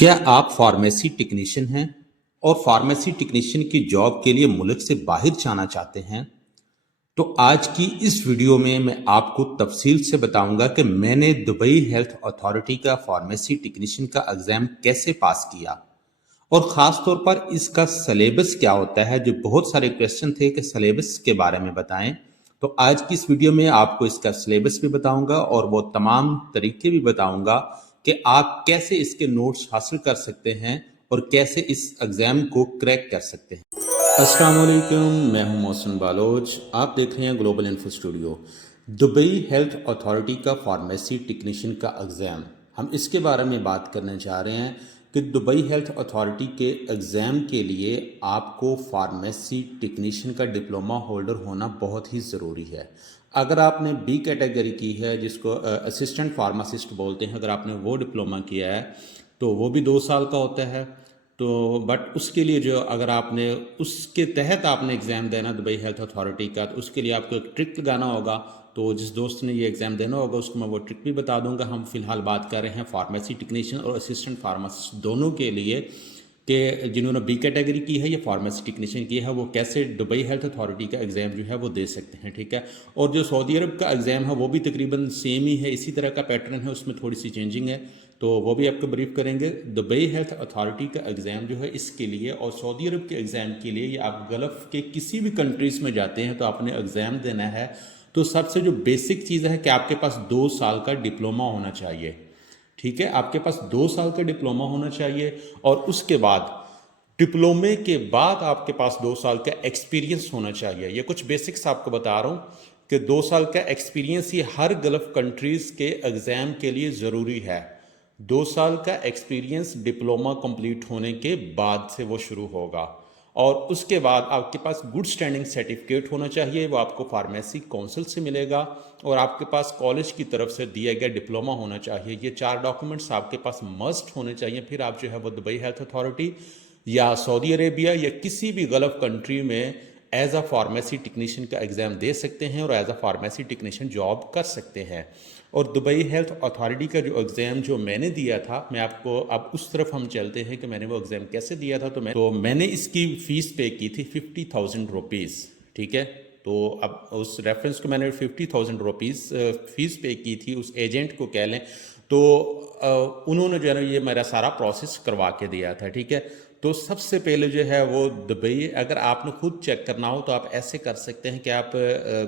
क्या आप pharmacy technician हैं और फार्मेसी टेक्नीशियन की जॉब के लिए मुल्क से बाहर जाना चाहते हैं? तो आज की इस वीडियो में मैं आपको तफसील से बताऊंगा कि मैंने दुबई हेल्थ अथॉरिटी का फार्मेसी टेक्नीशियन का एग्ज़ाम कैसे पास किया और ख़ास तौर पर इसका सिलेबस क्या होता है। जो बहुत सारे क्वेश्चन थे कि सिलेबस के बारे में बताएं, तो आज की इस वीडियो में आपको इसका सिलेबस भी बताऊंगा और वो तमाम तरीके भी बताऊंगा कि आप कैसे इसके नोट्स हासिल कर सकते हैं और कैसे इस एग्ज़ाम को क्रैक कर सकते हैं। अस्सलाम वालेकुम, मैं हूं मोहसिन बालोच। आप देख रहे हैं global info studio. Dubai health authority का फार्मेसी टेक्नीशियन का एग्ज़ाम, हम इसके बारे में बात करने जा रहे हैं कि दुबई हेल्थ अथॉरिटी के एग्ज़ाम के लिए आपको फार्मेसी टेक्नीशियन का डिप्लोमा होल्डर होना बहुत ही ज़रूरी है। अगर आपने बी कैटेगरी की है, जिसको असिस्टेंट फार्मासिस्ट बोलते हैं, अगर आपने वो डिप्लोमा किया है तो वो भी 2 साल का होता है। तो बट उसके लिए जो अगर आपने उसके तहत आपने एग्ज़ाम देना दुबई हेल्थ अथॉरिटी का, तो उसके लिए आपको एक ट्रिक लगाना होगा। तो जिस दोस्त ने ये एग्ज़ाम देना होगा उसको मैं वो ट्रिक भी बता दूंगा। हम फिलहाल बात कर रहे हैं फार्मेसी टेक्नीशियन और असिस्टेंट फार्मासिस्ट दोनों के लिए कि जिन्होंने बी कैटेगरी की है या फार्मेसी टेक्नीशियन की है, वो कैसे दुबई हेल्थ अथॉरिटी का एग्ज़ाम जो है वो दे सकते हैं। ठीक है। और जो सऊदी अरब का एग्ज़ाम है वो भी तकरीबन सेम ही है, इसी तरह का पैटर्न है, उसमें थोड़ी सी चेंजिंग है, तो वो भी आपको ब्रीफ करेंगे। दुबई हेल्थ अथॉरिटी का एग्ज़ाम जो है इसके लिए और सऊदी अरब के एग्ज़ाम के लिए, या आप गल्फ़ के किसी भी कंट्रीज़ में जाते हैं तो आपने एग्ज़ाम देना है, तो सबसे जो बेसिक चीज़ है कि आपके पास 2 साल का डिप्लोमा होना चाहिए। ठीक है, आपके पास 2 साल का डिप्लोमा होना चाहिए और उसके बाद डिप्लोमे के बाद आपके पास 2 साल का एक्सपीरियंस होना चाहिए। ये कुछ बेसिक्स आपको बता रहा हूँ कि 2 साल का एक्सपीरियंस ये हर गल्फ़ कंट्रीज़ के एग्ज़ाम के लिए ज़रूरी है। 2 साल का एक्सपीरियंस डिप्लोमा कंप्लीट होने के बाद से वो शुरू होगा और उसके बाद आपके पास गुड स्टैंडिंग सर्टिफिकेट होना चाहिए, वो आपको फार्मेसी काउंसिल से मिलेगा और आपके पास कॉलेज की तरफ से दिया गया डिप्लोमा होना चाहिए। ये 4 डॉक्यूमेंट्स आपके पास मस्ट होने चाहिए, फिर आप जो है वो दुबई हेल्थ अथॉरिटी या सऊदी अरेबिया या किसी भी गल्फ़ कंट्री में एज अ फार्मेसी टेक्नीशियन का एग्ज़ाम दे सकते हैं और as a pharmacy technician job कर सकते हैं। और दुबई हेल्थ अथॉरिटी का जो एग्ज़ाम जो मैंने दिया था, मैं आपको अब उस तरफ हम चलते हैं कि मैंने वो एग्ज़ाम कैसे दिया था। तो मैंने इसकी फ़ीस पे की थी 50,000 रुपीज़। ठीक है। तो अब उस रेफरेंस को मैंने 50,000 रुपीज़ फ़ीस पे की थी, उस एजेंट को कह लें। तो उन्होंने जो है ना ये मेरा सारा प्रोसेस करवा के दिया था। ठीक है। तो सबसे पहले जो है वो दुबई, अगर आपने खुद चेक करना हो तो आप ऐसे कर सकते हैं कि आप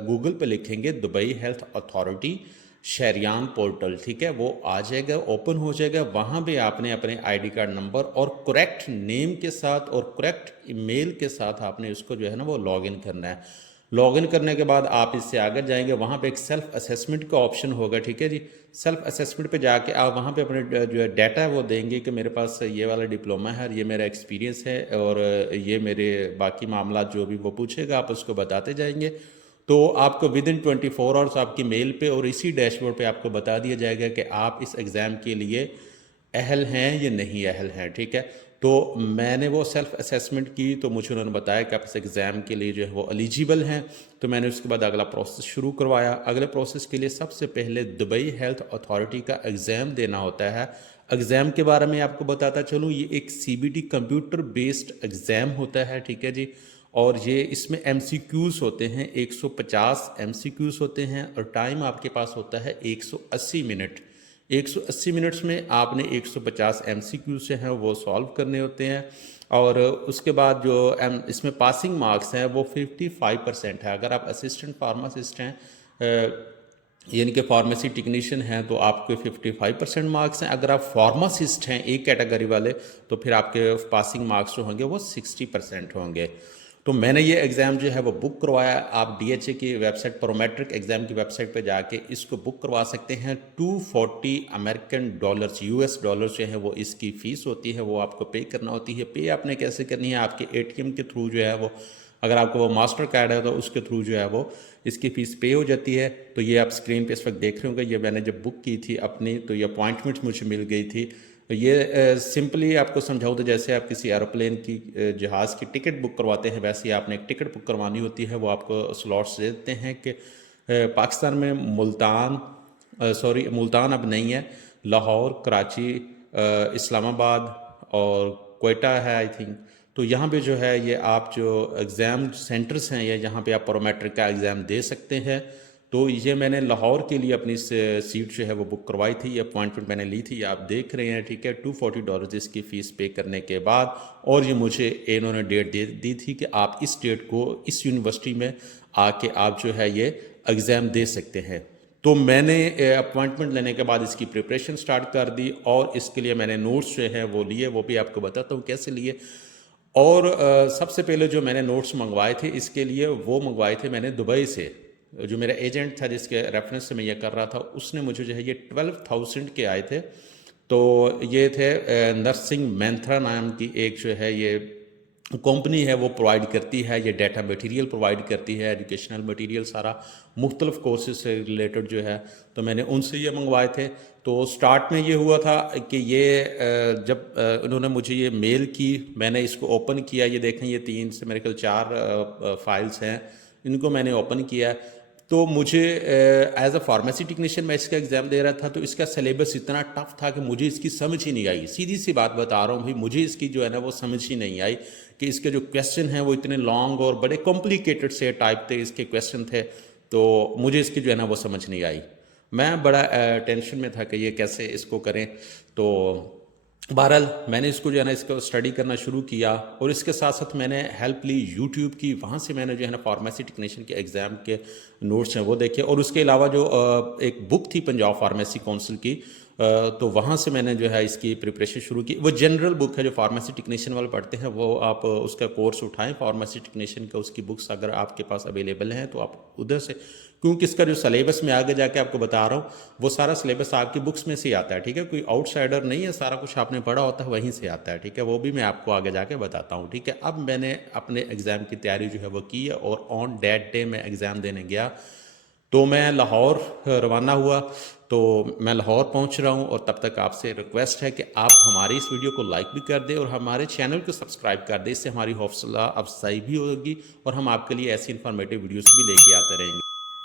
गूगल पे लिखेंगे दुबई हेल्थ अथॉरिटी शरियान पोर्टल। ठीक है, वो आ जाएगा, ओपन हो जाएगा। वहाँ पे आपने अपने आईडी कार्ड नंबर और करेक्ट नेम के साथ और करेक्ट ईमेल के साथ आपने उसको जो है ना वो लॉगिन करना है। लॉगिन करने के बाद आप इससे आगे जाएंगे, वहाँ पे एक सेल्फ असेसमेंट का ऑप्शन होगा। ठीक है जी। सेल्फ असेसमेंट पे जाके आप वहाँ पे अपने जो है डाटा है वो देंगे कि मेरे पास ये वाला डिप्लोमा है, ये मेरा एक्सपीरियंस है और ये मेरे बाकी मामला जो भी वो पूछेगा आप उसको बताते जाएंगे। तो आपको विद इन 24 आवर्स आपकी मेल पे और इसी डैशबोर्ड पे आपको बता दिया जाएगा कि आप इस एग्ज़ाम के लिए अहल हैं या नहीं अहल हैं। ठीक है। तो मैंने वो सेल्फ असेसमेंट की तो मुझे उन्होंने बताया कि आप इस एग्ज़ाम के लिए जो है वो एलिजिबल हैं। तो मैंने उसके बाद अगला प्रोसेस शुरू करवाया। अगले प्रोसेस के लिए सबसे पहले दुबई हेल्थ अथॉरिटी का एग्ज़ाम देना होता है। एग्ज़ाम के बारे में आपको बताता चलूँ, ये एक सीबीटी कंप्यूटर बेस्ड एग्ज़ाम होता है। ठीक है जी। और ये इसमें एमसीक्यूज़ होते हैं, 150 एमसीक्यूज़ होते हैं और टाइम आपके पास होता है 180 मिनट। 180 मिनट्स में आपने 150 एमसीक्यू से हैं वो सॉल्व करने होते हैं। और उसके बाद जो इसमें पासिंग मार्क्स हैं वो 55% है। अगर आप असिस्टेंट फार्मासिस्ट हैं यानी कि फार्मेसी टेक्नीशियन हैं तो आपके 55% मार्क्स हैं। अगर आप फार्मासिस्ट हैं एक कैटेगरी वाले तो फिर आपके पासिंग मार्क्स जो होंगे वो 60% होंगे। तो मैंने ये एग्ज़ाम जो है वो बुक करवाया। आप डीएचए की वेबसाइट, प्रोमेट्रिक एग्ज़ाम की वेबसाइट पे जाके इसको बुक करवा सकते हैं। 240 अमेरिकन डॉलर्स, यूएस डॉलर्स जो है वो इसकी फ़ीस होती है, वो आपको पे करना होती है। पे आपने कैसे करनी है, आपके एटीएम के थ्रू जो है वो, अगर आपको वो मास्टर कार्ड है तो उसके थ्रू जो है वो इसकी फ़ीस पे हो जाती है। तो ये आप स्क्रीन पे इस वक्त देख रहे होंगे, ये मैंने जब बुक की थी अपनी तो ये अपॉइंटमेंट मुझे मिल गई थी। तो ये सिंपली आपको समझाऊँ तो जैसे आप किसी एरोप्लेन की जहाज़ की टिकट बुक करवाते हैं, वैसे ही आपने एक टिकट बुक करवानी होती है। वो आपको स्लॉट्स दे देते हैं कि पाकिस्तान में मुल्तान अब नहीं है, लाहौर, कराची, इस्लामाबाद, और क्वेटा है आई थिंक। तो यहाँ पे जो है ये आप जो एग्ज़ाम सेंटर्स हैं या जहाँ पे आप प्रोमेट्रिक का एग्ज़ाम दे सकते हैं, तो ये मैंने लाहौर के लिए अपनी सीट जो है वो बुक करवाई थी, ये अपॉइंटमेंट मैंने ली थी, आप देख रहे हैं, ठीक है। $240 इसकी फ़ीस पे करने के बाद, और ये मुझे इन्होंने डेट दे दी थी कि आप इस डेट को इस यूनिवर्सिटी में आके आप जो है ये एग्ज़ाम दे सकते हैं। तो मैंने अपॉइंटमेंट लेने के बाद इसकी प्रिपरेशन स्टार्ट कर दी, और इसके लिए मैंने नोट्स जो हैं वो लिए, वो भी आपको बताता हूँ कैसे लिए। और सबसे पहले जो मैंने नोट्स मंगवाए थे इसके लिए, वो मंगवाए थे मैंने दुबई से। जो मेरा एजेंट था जिसके रेफरेंस से मैं ये कर रहा था, उसने मुझे जो है ये 12,000 के आए थे। तो ये थे नरसिंह मैंथरा नाम की एक जो है ये कंपनी है, वो प्रोवाइड करती है ये डाटा मटेरियल प्रोवाइड करती है, एजुकेशनल मटेरियल सारा मुख्तलिफ कोर्सेज से रिलेटेड जो है। तो मैंने उनसे ये मंगवाए थे। तो स्टार्ट में ये हुआ था कि ये जब उन्होंने मुझे ये मेल की, मैंने इसको ओपन किया, ये देखें ये 3 से मेरे ख्याल 4 फाइल्स हैं, इनको मैंने ओपन किया। तो मुझे एज अ फार्मेसी टेक्नीशियन मैं इसका एग्ज़ाम दे रहा था, तो इसका सिलेबस इतना टफ था कि मुझे इसकी समझ ही नहीं आई। सीधी सी बात बता रहा हूँ भाई, मुझे इसकी जो है ना वो समझ ही नहीं आई कि इसके जो क्वेश्चन हैं वो इतने लॉन्ग और बड़े कॉम्प्लिकेटेड से टाइप थे इसके क्वेश्चन थे। तो मुझे इसकी जो है ना वो समझ नहीं आई। मैं बड़ा टेंशन में था कि ये कैसे इसको करें। तो बहरहाल मैंने इसको जो है ना इसको स्टडी करना शुरू किया, और इसके साथ साथ मैंने हेल्प ली यूट्यूब की। वहाँ से मैंने जो है ना फार्मेसी टेक्नीशियन के एग्ज़ाम के नोट्स हैं वो देखे, और उसके अलावा जो एक बुक थी पंजाब फार्मेसी काउंसिल की, तो वहाँ से मैंने जो है इसकी प्रिपरेशन शुरू की। वो जनरल बुक है जो फार्मेसी टेक्नीशियन वाले पढ़ते हैं, वो आप उसका कोर्स उठाएं फार्मेसी टेक्नीशियन का, उसकी बुक्स अगर आपके पास अवेलेबल हैं तो आप उधर से, क्योंकि इसका जो सिलेबस में आगे जाके आपको बता रहा हूँ वो सारा सिलेबस आपकी बुक्स में से ही आता है, ठीक है। कोई आउटसाइडर नहीं है, सारा कुछ आपने पढ़ा होता है वहीं से आता है, ठीक है। वो भी मैं आपको आगे जाके बताता हूँ, ठीक है। अब मैंने अपने एग्ज़ाम की तैयारी जो है वो की है, और ऑन डेट डे मैं एग्ज़ाम देने गया। तो मैं लाहौर रवाना हुआ, तो मैं लाहौर पहुंच रहा हूं, और तब तक आपसे रिक्वेस्ट है कि आप हमारी इस वीडियो को लाइक भी कर दें और हमारे चैनल को सब्सक्राइब कर दें। इससे हमारी हौसला अफजाई भी होगी, और हम आपके लिए ऐसी इन्फॉर्मेटिव वीडियोस भी लेके आते रहेंगे।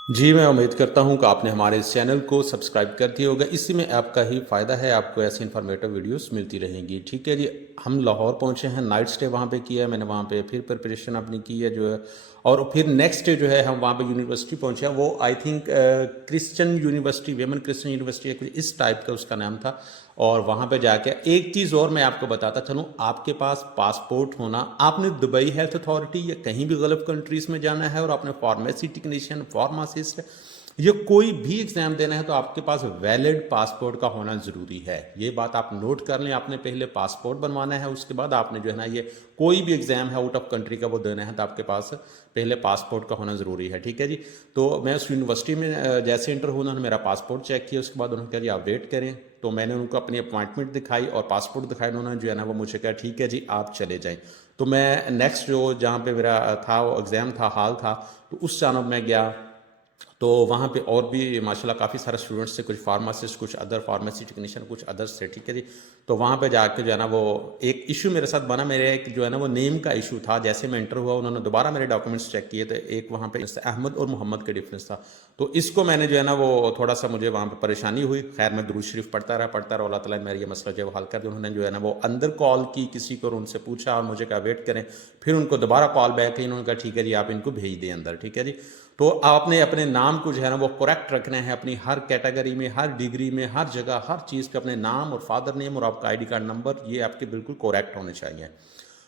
जी, मैं उम्मीद करता हूं कि आपने हमारे इस चैनल को सब्सक्राइब कर दिया होगा। इसी में आपका ही फ़ायदा है, आपको ऐसी इन्फॉर्मेटिव वीडियोस मिलती रहेंगी, ठीक है जी। हम लाहौर पहुंचे हैं, नाइट स्टे वहां पे किया है मैंने, वहां पे फिर प्रिपरेशन अपनी की है जो है, और फिर नेक्स्ट डे जो है हम वहाँ पे यूनिवर्सिटी पहुँचे हैं। वो I think Christian university, Vemana Christian university है, कुछ इस टाइप का उसका नाम था। और वहाँ पे जाके एक चीज़ और मैं आपको बताता चलूँ, आपके पास पासपोर्ट होना, आपने दुबई हेल्थ अथॉरिटी या कहीं भी गल्फ़ कंट्रीज़ में जाना है और आपने फार्मेसी टेक्नीशियन, फार्मासिस्ट, ये कोई भी एग्ज़ाम देना है, तो आपके पास वैलिड पासपोर्ट का होना ज़रूरी है। ये बात आप नोट कर लें, आपने पहले पासपोर्ट बनवाना है, उसके बाद आपने जो है ना ये कोई भी एग्ज़ाम है आउट ऑफ कंट्री का वो देना है, तो आपके पास पहले पासपोर्ट का होना ज़रूरी है, ठीक है जी। तो मैं उस यूनिवर्सिटी में जैसे इंटर हुआ, उन्होंने मेरा पासपोर्ट चेक किया, उसके बाद उन्होंने कहा जी आप वेट करें। तो मैंने उनको अपनी अपॉइंटमेंट दिखाई और पासपोर्ट दिखाया, उन्होंने जो है ना वो मुझे कहा ठीक है जी आप चले जाएँ। तो मैं नेक्स्ट जो जहाँ पे मेरा था वो एग्ज़ाम था, हॉल था, तो उस जानब मैं गया। तो वहाँ पे और भी माशाल्लाह काफ़ी सारे स्टूडेंट्स थे, कुछ फार्मासिस्ट, कुछ अदर फार्मेसी टेक्नीशियन, कुछ अदर्स थे, ठीक है जी। तो वहाँ पे जाके जो है ना वो एक इशू मेरे साथ बना, मेरे एक जो है ना वो नेम का इशू था। जैसे मैं इंटर हुआ, उन्होंने दोबारा मेरे डॉक्यूमेंट्स चेक किए, तो एक वहाँ पे अहमद और मोहम्मद का डिफरेंस था। तो इसको मैंने जो है ना वो थोड़ा सा मुझे वहाँ पर परेशानी हुई। खैर मैं दुरूद शरीफ पढ़ता रहा, अल्लाह ताला ने मेरा ये मसला जो है हल कर दिया। उन्होंने जो है ना वो अंदर कॉल की किसी को, उनसे पूछा और मुझे कहा वेट करें। फिर उनको दोबारा कॉल बैक की, उन्होंने कहा ठीक है जी आप इनको भेज दें अंदर, ठीक है जी। तो आपने अपने नाम को जो है ना वो करेक्ट रखना है, अपनी हर कैटेगरी में, हर डिग्री में, हर जगह, हर चीज़ पे अपने नाम और फादर नेम और आपका आईडी कार्ड नंबर ये आपके बिल्कुल करेक्ट होने चाहिए।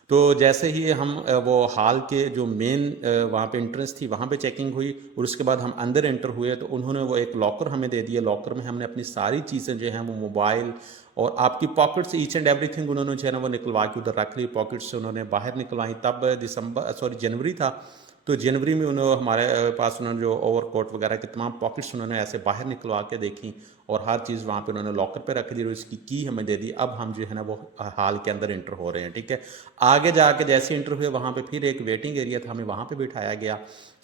तो जैसे ही हम वो हॉल के जो मेन वहाँ पे एंट्रेंस थी वहाँ पे चेकिंग हुई, और उसके बाद हम अंदर एंटर हुए, तो उन्होंने वो एक लॉकर हमें दे दिया। लॉकर में हमने अपनी सारी चीज़ें जो हैं वो मोबाइल और आपकी पॉकेट से ईच एंड एवरीथिंग उन्होंने जो है ना वो निकलवा के उधर रख ली। पॉकेट से उन्होंने बाहर निकलवाई। तब जनवरी था, तो जनवरी में उन्होंने हमारे पास उन्होंने जो ओवरकोट वगैरह के तमाम पॉकेट्स उन्होंने ऐसे बाहर निकलवा के देखी, और हर चीज़ वहाँ पे उन्होंने लॉकर पे रख दी और इसकी की हमें दे दी। अब हम जो है ना वो हॉल के अंदर इंटर हो रहे हैं, ठीक है। आगे जाके जैसे इंटर हुए, वहाँ पे फिर एक वेटिंग एरिया था, हमें वहाँ पे बिठाया गया,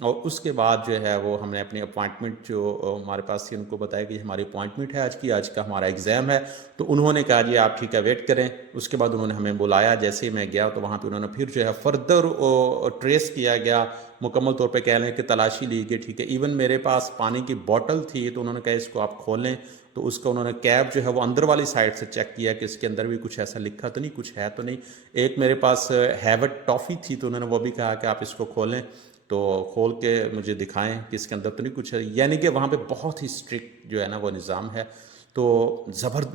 और उसके बाद जो है वो हमने अपनी अपॉइंटमेंट जो हमारे पास थी उनको बताया कि हमारी अपॉइंटमेंट है आज की, आज का हमारा एग्ज़ाम है। तो उन्होंने कहा जी आप ठीक है वेट करें। उसके बाद उन्होंने हमें बुलाया। जैसे ही मैं गया तो वहाँ पे उन्होंने फिर जो है फर्दर ट्रेस किया गया, मुकम्मल तौर पे कह लें कि तलाशी ली गई, ठीक है। इवन मेरे पास पानी की बोतल थी, तो उन्होंने कहा इसको आप खोलें तो उसका उन्होंने कैप जो है वो अंदर वाली साइड से चेक किया कि इसके अंदर भी कुछ ऐसा लिखा तो नहीं, कुछ है तो नहीं। एक मेरे पास हैवट टॉफ़ी थी, तो उन्होंने वो भी कहा कि आप इसको खोलें, तो खोल के मुझे दिखाएं कि इसके अंदर तो नहीं कुछ है। यानी कि वहाँ पे बहुत ही स्ट्रिक्ट जो है ना वो निज़ाम है। तो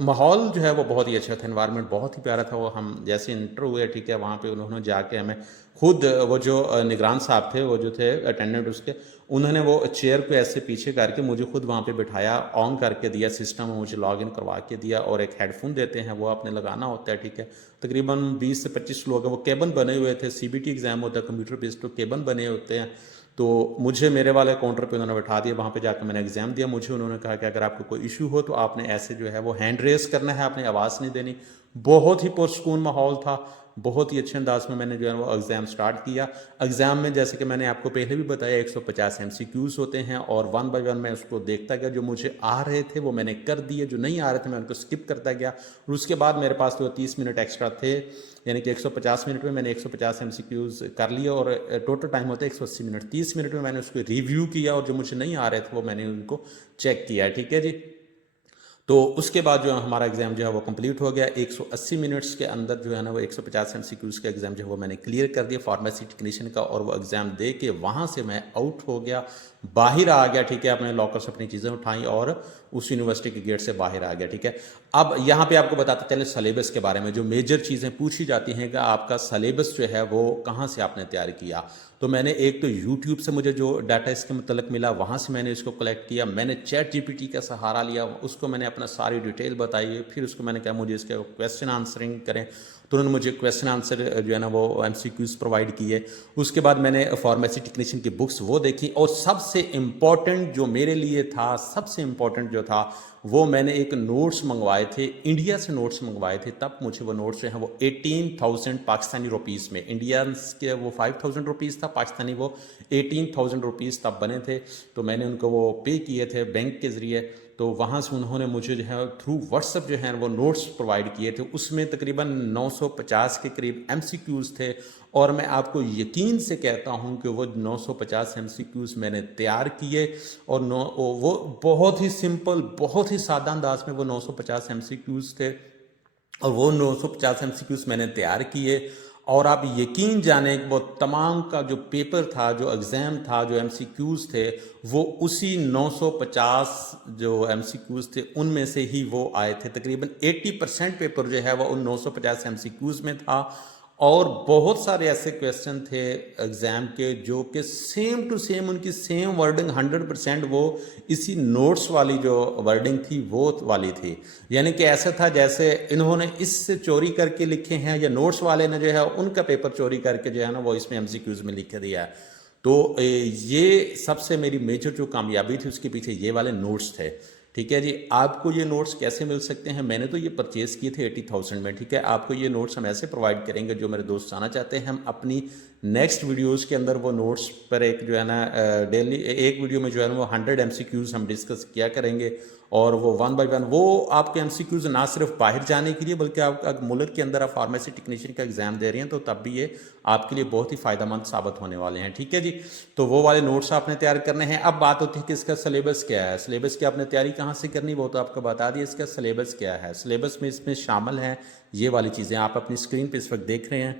माहौल जो है वो बहुत ही अच्छा था, एनवायरनमेंट बहुत ही प्यारा था। वो हम जैसे इंटर हुए, ठीक है, वहाँ पे उन्होंने जाके हमें खुद वो जो निगरान साहब थे, वो जो थे अटेंडेंट उसके, उन्होंने वो चेयर को ऐसे पीछे करके मुझे खुद वहाँ पे बिठाया, ऑन करके दिया सिस्टम, मुझे लॉगिन करवा के दिया, और एक हेडफोन देते हैं वो आपने लगाना होता है, ठीक है। तकरीबन 20 से 25 लोग हैं, वो केबन बने हुए थे, सीबीटी एग्ज़ाम होता है कंप्यूटर बेस्ड, तो केबन बने होते हैं। तो मुझे मेरे वाले काउंटर पे उन्होंने बैठा दिया, वहाँ पे जाकर मैंने एग्ज़ाम दिया। मुझे उन्होंने कहा कि अगर आपको कोई इशू हो तो आपने ऐसे जो है वो हैंड रेस करना है, आपने आवाज़ नहीं देनी। बहुत ही पुरसकून माहौल था, बहुत ही अच्छे अंदाज में मैंने जो है वो एग्ज़ाम स्टार्ट किया। एग्ज़ाम में जैसे कि मैंने आपको पहले भी बताया 150 MCQs होते हैं, और वन बाय वन मैं उसको देखता गया। जो मुझे आ रहे थे वो मैंने कर दिए, जो नहीं आ रहे थे मैं उनको स्किप करता गया। और उसके बाद मेरे पास तो 30 मिनट एक्स्ट्रा थे, यानी कि 150 मिनट में मैंने 150 MCQs कर लिए, और टोटल टाइम होता है 180 मिनट। 30 मिनट में मैंने उसको रिव्यू किया, और जो मुझे नहीं आ रहे थे वो मैंने उनको चेक किया, ठीक है जी। तो उसके बाद जो हमारा एग्ज़ाम जो है वो कंप्लीट हो गया। 180 मिनट्स के अंदर जो है ना वो 150 MCQs का एग्ज़ाम जो है वो मैंने क्लियर कर दिया फार्मेसी टेक्नीशियन का, और वो एग्ज़ाम दे के वहाँ से मैं आउट हो गया, बाहर आ गया, ठीक है। अपने लॉकर से अपनी चीज़ें उठाई और उस यूनिवर्सिटी के गेट से बाहर आ गया, ठीक है। अब यहाँ पे आपको बताते चले सलेबस के बारे में। जो मेजर चीज़ें पूछी जाती हैं कि आपका सलेबस जो है वो कहाँ से आपने तैयार किया, तो मैंने एक तो यूट्यूब से मुझे जो डाटा इसके मतलब मिला, वहाँ से मैंने इसको कलेक्ट किया। मैंने चैट जीपीटी का सहारा लिया, उसको मैंने अपना सारी डिटेल बताई। फिर उसको मैंने कहा मुझे इसके क्वेश्चन आंसरिंग करें, तो उन्होंने मुझे क्वेश्चन आंसर जो है ना वो MCQs प्रोवाइड किए। उसके बाद मैंने फार्मेसी टेक्नीशियन की बुक्स वो देखी, और सबसे इम्पॉर्टेंट जो मेरे लिए था, सबसे इम्पॉर्टेंट जो था, वो मैंने एक नोट्स मंगवाए थे, इंडिया से नोट्स मंगवाए थे। तब मुझे वो नोट्स जो हैं वो 18,000 पाकिस्तानी रुपीज़ में, इंडियंस के वो 5,000 रुपीज़ था, पाकिस्तानी वो 18,000 रुपीज़ तब बने थे। तो मैंने उनको वो पे किए थे बैंक के ज़रिए। तो वहाँ से उन्होंने मुझे जो है थ्रू व्हाट्सएप जो है वो नोट्स प्रोवाइड किए थे। उसमें तकरीबन 950 के करीब MCQs थे, और मैं आपको यकीन से कहता हूँ कि वो 950 MCQs मैंने तैयार किए, और वो बहुत ही सिंपल, बहुत ही सादा अंदाज में वो 950 MCQs थे, और वो 950 MCQs मैंने तैयार किए। और आप यकीन जाने वो तमाम का जो पेपर था, जो एग्ज़ाम था, जो MCQs थे, वो उसी 950 जो MCQs थे उनमें से ही वो आए थे। तकरीबन 80% पेपर जो है वो उन 950 MCQs में था। और बहुत सारे ऐसे क्वेश्चन थे एग्ज़ाम के जो कि सेम टू सेम, उनकी सेम वर्डिंग 100% वो इसी नोट्स वाली जो वर्डिंग थी वो वाली थी। यानी कि ऐसा था जैसे इन्होंने इससे चोरी करके लिखे हैं, या नोट्स वाले ने जो है उनका पेपर चोरी करके जो है ना वो इसमें MCQs में लिख दिया है। तो ये सबसे मेरी मेजर जो कामयाबी थी उसके पीछे ये वाले नोट्स थे, ठीक है जी। आपको ये नोट्स कैसे मिल सकते हैं? मैंने तो ये परचेज़ किए थे 80,000 में, ठीक है। आपको ये नोट्स हम ऐसे प्रोवाइड करेंगे, जो मेरे दोस्त आना चाहते हैं, हम अपनी नेक्स्ट वीडियोस के अंदर वो नोट्स पर एक जो है ना डेली एक वीडियो में जो है ना वो 100 MCQs हम डिस्कस किया करेंगे, और वो वन बाय वन वो आपके MCQs ना सिर्फ बाहर जाने के लिए, बल्कि आप मुल्क के अंदर आप फार्मेसी टेक्नीशियन का एग्ज़ाम दे रही हैं तो तब भी ये आपके लिए बहुत ही फ़ायदेमंद साबित होने वाले हैं, ठीक है जी। तो वो वाले नोट्स आपने तैयार करने हैं। अब बात होती है कि इसका सिलेबस क्या है, सिलेबस की आपने तैयारी कहाँ से करनी, वो तो आपको बता दिया। इसका सिलेबस क्या है, सिलेबस में इसमें शामिल हैं ये वाली चीज़ें आप अपनी स्क्रीन पर इस वक्त देख रहे हैं।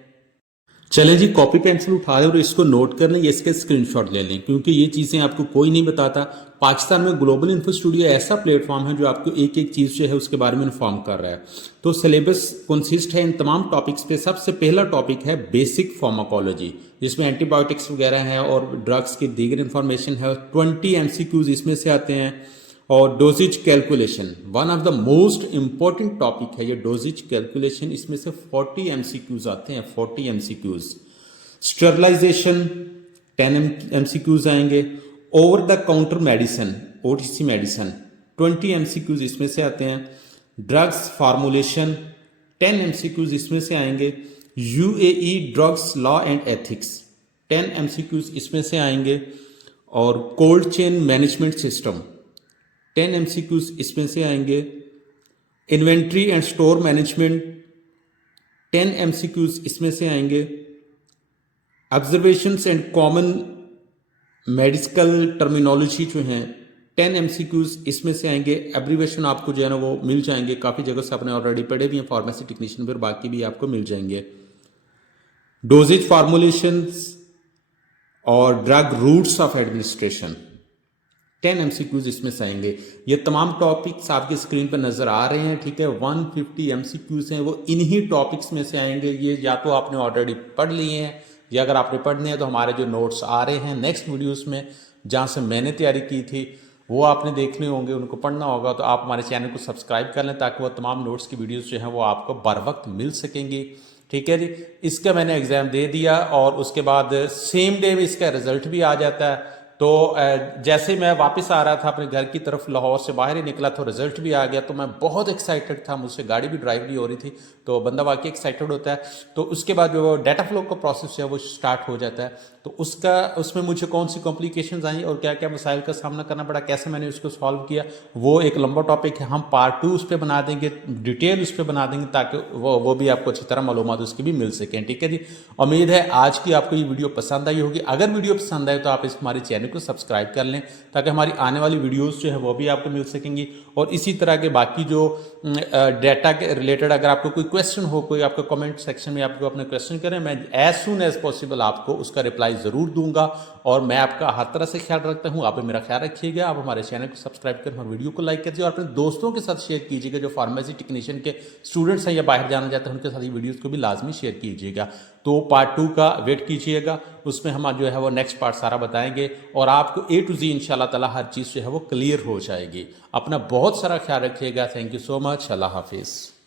चलें जी, कॉपी पेंसिल उठा लें और इसको नोट कर लें, ये इसके स्क्रीनशॉट ले लें, क्योंकि ये चीज़ें आपको कोई नहीं बताता। पाकिस्तान में ग्लोबल इन्फो स्टूडियो ऐसा प्लेटफॉर्म है जो आपको एक एक चीज़ जो है उसके बारे में इन्फॉर्म कर रहा है। तो सिलेबस कंसिस्ट है इन तमाम टॉपिक्स पे। सबसे पहला टॉपिक है बेसिक फार्माकोलॉजी, जिसमें एंटीबायोटिक्स वगैरह हैं और ड्रग्स की दीगर इन्फॉर्मेशन है। 20 MCQs इसमें से आते हैं। और dosages calculation one of the most important topic है ये डोजेज कैलकुलेशन, इसमें से 40 MCQs आते हैं, 40 MCQs। स्टरलाइजेशन 10 MCQs आएंगे। Over the counter medicine OTC medicine 20 MCQs इसमें से आते हैं। ड्रग्स फार्मूलेशन 10 MCQs इसमें से आएंगे। UAE drugs law and ethics 10 MCQs इसमें से आएंगे। और cold chain management system 10 MCQs इसमें से आएंगे। Inventory and store management 10 MCQs इसमें से आएंगे। Observations and common medical terminology जो हैं 10 एमसीक्यूज इसमें से आएंगे। एब्रीवेशन आपको जो है ना वो मिल जाएंगे, काफ़ी जगह से आपने ऑलरेडी पढ़े भी हैं फार्मेसी टेक्नीशियन पर, बाकी भी आपको मिल जाएंगे। डोजेज फॉर्मुलेशंस और drug routes of administration, 10 MCQs इसमें से आएंगे। ये तमाम टॉपिक्स आपकी स्क्रीन पर नजर आ रहे हैं, ठीक है। 150 एमसीक्यूज हैं, वो इन्हीं टॉपिक्स में से आएंगे। ये या तो आपने ऑलरेडी पढ़ लिए हैं, या अगर आपने पढ़ने हैं तो हमारे जो नोट्स आ रहे हैं नेक्स्ट वीडियोस में, जहाँ से मैंने तैयारी की थी, वो आपने देखने होंगे, उनको पढ़ना होगा। तो आप हमारे चैनल को सब्सक्राइब कर लें ताकि वो तमाम नोट्स की वीडियोस जो हैं वो आपको बर वक्त मिल सकेंगी, ठीक है जी। इसका मैंने एग्ज़ाम दे दिया और उसके बाद सेम डे में इसका रिजल्ट भी आ जाता है। तो जैसे मैं वापस आ रहा था अपने घर की तरफ, लाहौर से बाहर ही निकला तो रिजल्ट भी आ गया। तो मैं बहुत एक्साइटेड था, मुझसे गाड़ी भी ड्राइव नहीं हो रही थी, तो बंदा वाकई एक्साइटेड होता है। तो उसके बाद जो डाटा फ्लो का प्रोसेस है वो स्टार्ट हो जाता है। तो उसमें मुझे कौन सी कॉम्प्लिकेशंस आई और क्या क्या मसाइल का सामना करना पड़ा, कैसे मैंने उसको सॉल्व किया, वो एक लंबा टॉपिक है। हम पार्ट 2 उस पर बना देंगे, डिटेल उस पर बना देंगे, ताकि वो भी आपको अच्छी तरह मालूमात उसकी भी मिल सकें, ठीक है जी। उम्मीद है आज की आपको ये वीडियो पसंद आई होगी। अगर वीडियो पसंद आए तो आप हमारे चैनल को सब्सक्राइब कर लें ताकि हमारी आने वाली वीडियोस जो है वो भी आपको मिल सकेंगी। और इसी तरह के बाकी जो डाटा के रिलेटेड अगर आपको कोई क्वेश्चन हो, कोई आपको कमेंट सेक्शन में आपको अपने क्वेश्चन करें, मैं एज सुन एज पॉसिबल आपको उसका रिप्लाई ज़रूर दूंगा। और मैं आपका हर तरह से ख्याल रखता हूँ, आप मेरा ख्याल रखिएगा। आप हमारे चैनल को सब्सक्राइब करें और वीडियो को लाइक कीजिए और अपने दोस्तों के साथ शेयर कीजिएगा जो फार्मेसी टेक्नीशियन के स्टूडेंट्स हैं या बाहर जाना चाहते हैं, उनके साथ ये वीडियोज़ को भी लाजमी शेयर कीजिएगा। तो पार्ट 2 का वेट कीजिएगा, उसमें हम जो है वो नेक्स्ट पार्ट सारा बताएंगे और आपको A to Z इंशाल्लाह ताला हर चीज़ जो है वो क्लियर हो जाएगी। अपना बहुत सारा ख्याल रखिएगा। Thank you so much. Allah हाफिज़।